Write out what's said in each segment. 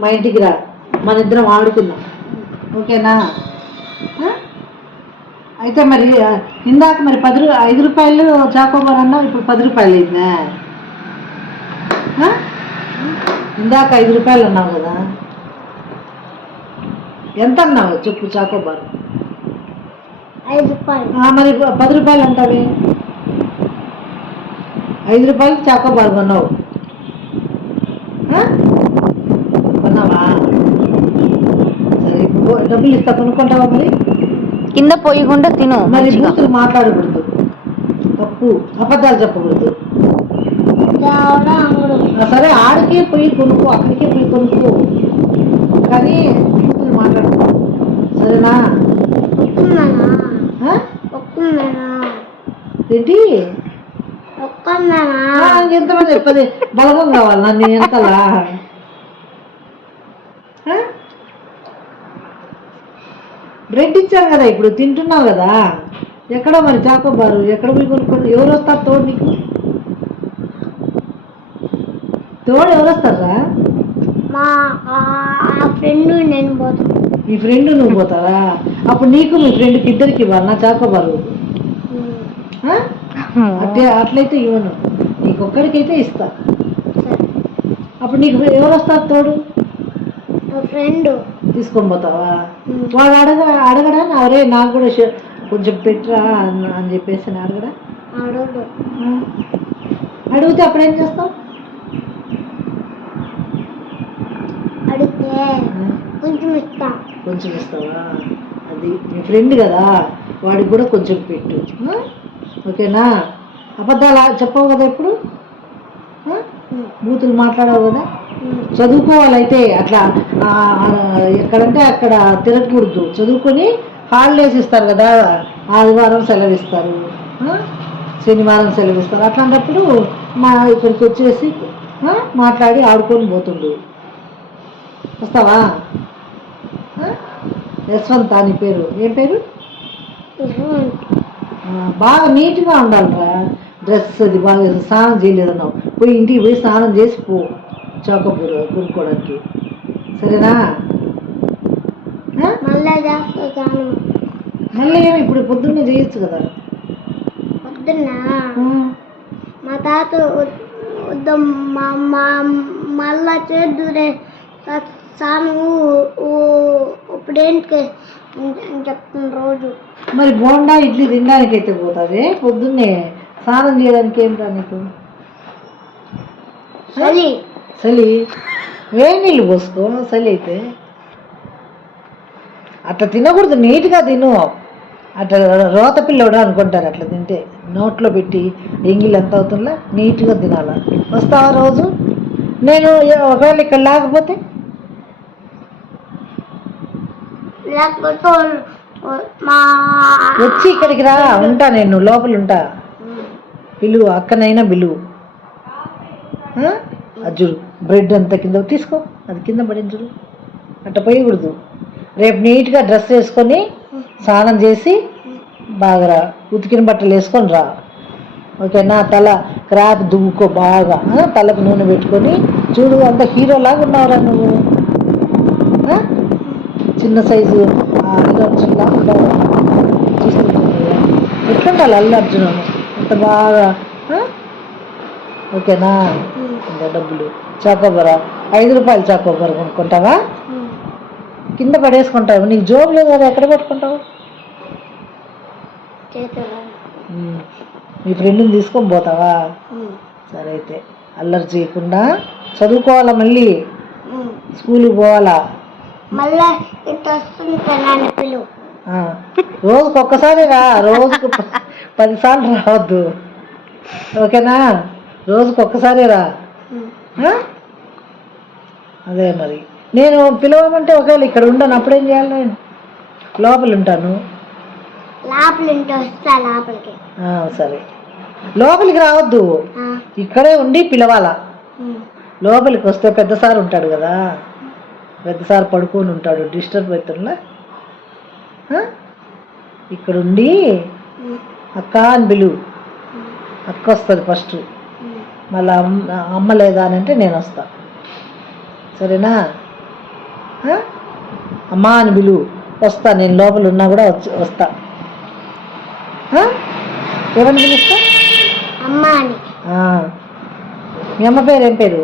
మా ఇంటికి రా, మన ఇద్దరం ఆడుకుందాం, ఓకేనా? అయితే మరి ఇందాక మరి 5 రూపాయలు చాకోబార్ అన్నావు, ఇప్పుడు 10 రూపాయలు అయిందా? ఇందాక 5 రూపాయలు అన్నావు కదా, ఎంత అన్నావు చెప్పు చాకోబార్? 5 రూపాయలు. మరి 10 రూపాయలు అంటావే? 5 రూపాయలకి చాకోబార్ కొన్నావు, కొన్నావా? సరే, ఇప్పుడు డబ్బులు ఇస్తా, కొనుక్కుంటావా? మరి కింద పోయకుండా తిను. మరి బూతులు మాట్లాడకూడదు, తప్పు, అబద్ధాలు చెప్పకూడదు. సరే, ఆడికే పోయి కొనుక్కో, అక్కడికే పోయి కొనుక్కో, కానీ బూతులు మాట్లాడకూడదు, సరేనా? ఏంటి ఎంతమంది చెప్పది? బలగం కావాలి నన్ను ఎంతలా? బ్రెడ్ ఇచ్చాను కదా, ఇప్పుడు తింటున్నావు కదా, ఎక్కడ మరి చాకోబారు ఎక్కడ పోయి కొనుక్కోండి? ఎవరు వస్తారు తోడు నీకు? తోడు ఎవరు వస్తారా? మా ఫ్రెండ్ నేను పోతాను. మీ ఫ్రెండ్ నువ్వు పోతావా? అప్పుడు నీకు మీ ఫ్రెండ్కి ఇద్దరికి ఇవ్వాలి నా చాకోబారు. అట్లయితే ఇవ్వను, నీకొక్కడికైతే ఇస్తా. అప్పుడు నీకు ఎవరు వస్తారు తోడు? ఫ్రెండ్. తీసుకొని పోతావా? వాడు అడగడా అవరే నాకు కూడా కొంచెం పెట్టరా అని చెప్పేసి అడగడా? అడిగితే అప్పుడేం చేస్తావు? అడిగితే కొంచెం ఇస్తావా? అది మీ ఫ్రెండ్ కదా, వాడికి కూడా కొంచెం పెట్టు, ఓకేనా? అబద్ధాలు చెప్పవు కదా, ఇప్పుడు బూతులు మాట్లాడవు కదా. చదువుకోవాలైతే అట్లా ఎక్కడంటే అక్కడ తిరగకూడదు, చదువుకొని హాలిడేస్ ఇస్తారు కదా, ఆదివారం సెలవు ఇస్తారు, శనివారం సెలవు ఇస్తారు, అట్లాంటప్పుడు ఇక్కడికి వచ్చేసి మాట్లాడి ఆడుకొని పోతుండు. వస్తావా? యశ్వంత్ నీ పేరు? ఏం పేరు? బాగా నీట్గా ఉండాలిరా, డ్రెస్ అది బాగా స్నానం చేయలేదన్నావు, పోయి ఇంటికి పోయి స్నానం చేసి పో చాకోబార్ కొనుక్కోవడానికి, సరేనా? మళ్ళీ ఏమి ఇప్పుడు పొద్దున్నే చేయొచ్చు కదా. పొద్దున్న మా తాత మళ్ళా చేద్దురే సాను ఇప్పుడేంటికి చెప్తున్న రోజు. మరి బోండా ఇడ్లీ తినడానికి అయితే పోతావే, పొద్దున్నే స్నానం చేయడానికి ఏం రా నీకు? చలి వేడి నీళ్ళు పోసుకో, చలి అయితే. అట్లా తినకూడదు, నీట్గా తిను. అట్లా రోత పిల్లడు అనుకుంటారు, అట్లా తింటే నోట్లో పెట్టి ఎంగిల్ ఎంత అవుతుందా, నీట్గా తినాలా. వస్తావా రోజు? నేను ఒకవేళ ఇక్కడ లేకపోతే వచ్చి ఇక్కడికి రా, ఉంటా నేను లోపల ఉంటా, పిలువు, అక్కనైనా పిలువు. అజ్జుడు బ్రెడ్ అంతా కింద తీసుకో, అది కింద పడించుడు, అట్లా పోయకూడదు. రేపు నీట్గా డ్రెస్ వేసుకొని స్నానం చేసి బాగా ఉతికిన బట్టలు వేసుకొని రా, ఓకేనా? తల క్రాప్ దువ్వుకో బాగా, తలకు నూనె పెట్టుకొని చూడు, అంత హీరోలాగా ఉన్నావురా నువ్వు, చిన్న సైజు అల్లు అర్జున్ లాగా ఉండవు, చూసుకుంటున్నావా? ఎట్లుండాలి అల్లు అర్జున్ అంత బాగా, ఓకేనా? ఇంకా డబ్బులు చాకోబారా, 5 రూపాయలు చాకోబార్ కొనుక్కుంటావా? కింద పడేసుకుంటావు, నీకు జోబు లేదు కదా, ఎక్కడ పెట్టుకుంటావు? మీ ఫ్రెండ్ని తీసుకొని పోతావా? సరే, అయితే అల్లరి చేయకుండా చదువుకోవాలా, మళ్ళీ స్కూల్కి పోవాలా. రోజుకు ఒక్కసారి రా, రోజుకు 10 సార్లు రావద్దు, ఓకేనా? రోజుకు ఒక్కసారి రా. అదే మరి నేను పిలవమంటే ఒకవేళ ఇక్కడ ఉండను, అప్పుడేం చేయాలి? నేను లోపల ఉంటాను. సరే, లోపలికి రావద్దు, ఇక్కడే ఉండి పిలవాలా. లోపలికి వస్తే పెద్ద సార్ ఉంటాడు కదా, పెద్ద సార్ పడుకొని ఉంటాడు, డిస్టర్బ్ అవుతుందా? ఇక్కడ ఉండి అక్క అని పిలువు, అక్క వస్తుంది ఫస్ట్, మళ్ళీ అమ్మ లేదా అని అంటే నేను వస్తా, సరేనా? ఆ? అమ్మా అని పిలువు, వస్తా. నేను లోపల ఉన్నా కూడా వస్తా. ఆ? ఏమని పిలుస్తా? అమ్మ అని. ఆ. మీ అమ్మ పేరు ఏం పేరు?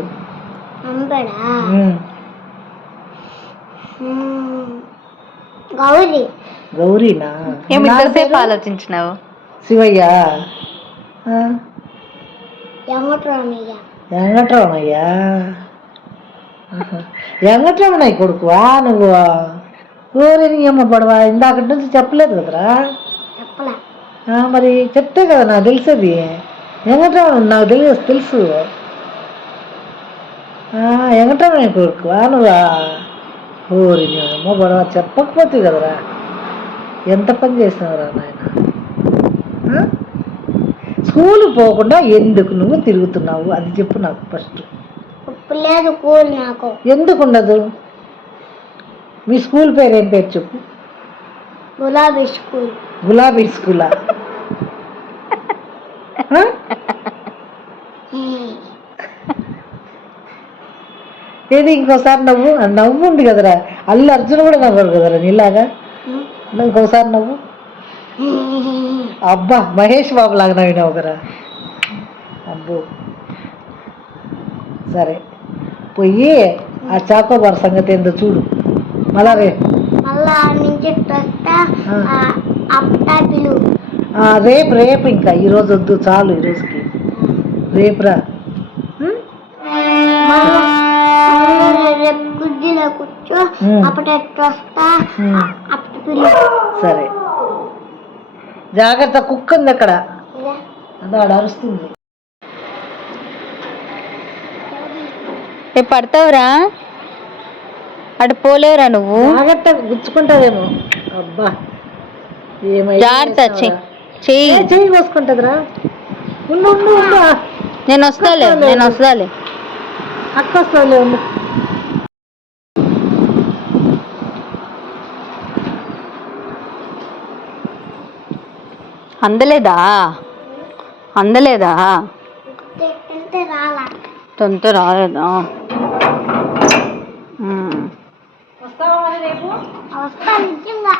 అంబడా ఉమ్. గౌరీ. గౌరీనా? ఏమి మీ నాన్న ఇంతసేపు పేరు? ఆలోచించినావు? శివయ్య. ఆ. వెంకటరామయ్య. వెంకటరమణయ్యా. వెంకటరమణయ్య కొడుకువా నువ్వు? ఊరి నీ అమ్మ పడవా, ఇందాకటి నుంచి చెప్పలేదు కదరా. చెప్పలే. మరి చెప్తే కదా నాకు తెలిసేది. వెంకటరమణ నాకు తెలుసు. వెంకటరమణయ్య కొడుకువా నువ్వా? ఊరి నీ అమ్మ పడవ చెప్పకపోతే కదరా. ఎంత పని చేసినావురా నాయన. స్కూల్ పోకుండా ఎందుకు నువ్వు తిరుగుతున్నావు అది చెప్పు నాకు ఫస్ట్. ఉప్పు లేదు కూల్ నాకు. ఎందుకు ఉండదు? మీ స్కూల్ పేరు ఏం పేరు చెప్పు? గులాబీ స్కూల్. గులాబీ స్కూలా? ఏది ఇంకోసారి నవ్వు. నవ్వు ఉంది కదరా. అల్లు అర్జున్ కూడా నవ్వరు కదరా నీలాగా. ఇంకోసారి నవ్వు. అబ్బా మహేష్ బాబు లాగా నవ్వినావు కదరా. అబ్బో. సరే పోయి ఆ చాకోబార్ సంగతి ఏందో చూడు. మళ్ళా మళ్ళా నుంచి వస్తా. అప్పటా పిలువు. రేపు ఇంకా ఈరోజు వద్దు, చాలు ఈరోజుకి. రేపు రా. రేపు కుర్చీలో కూర్చో. అప్పటి వస్తా. అప్పటి పిలువు. సరే జాగ్రత్త, కుక్క ఉంది అక్కడ, అదో ఆడ అరుస్తుంది. రేపు పడతావురా, అటు పోలేవురా నువ్వు. జాగ్రత్త, గుచ్చుకుంటావేమో. అబ్బా జాగ్రత్త చెయ్యి చెయ్యి కోసుకుంటుందిరా. ఉండు ఉండు ఉండు. నేను వస్తాలే అక్క వస్తాలే ఉండు. అందలేదా? రాలా. తొంత రాలేదా? వస్తావా మరి రేపు? వస్తా నిజంగా.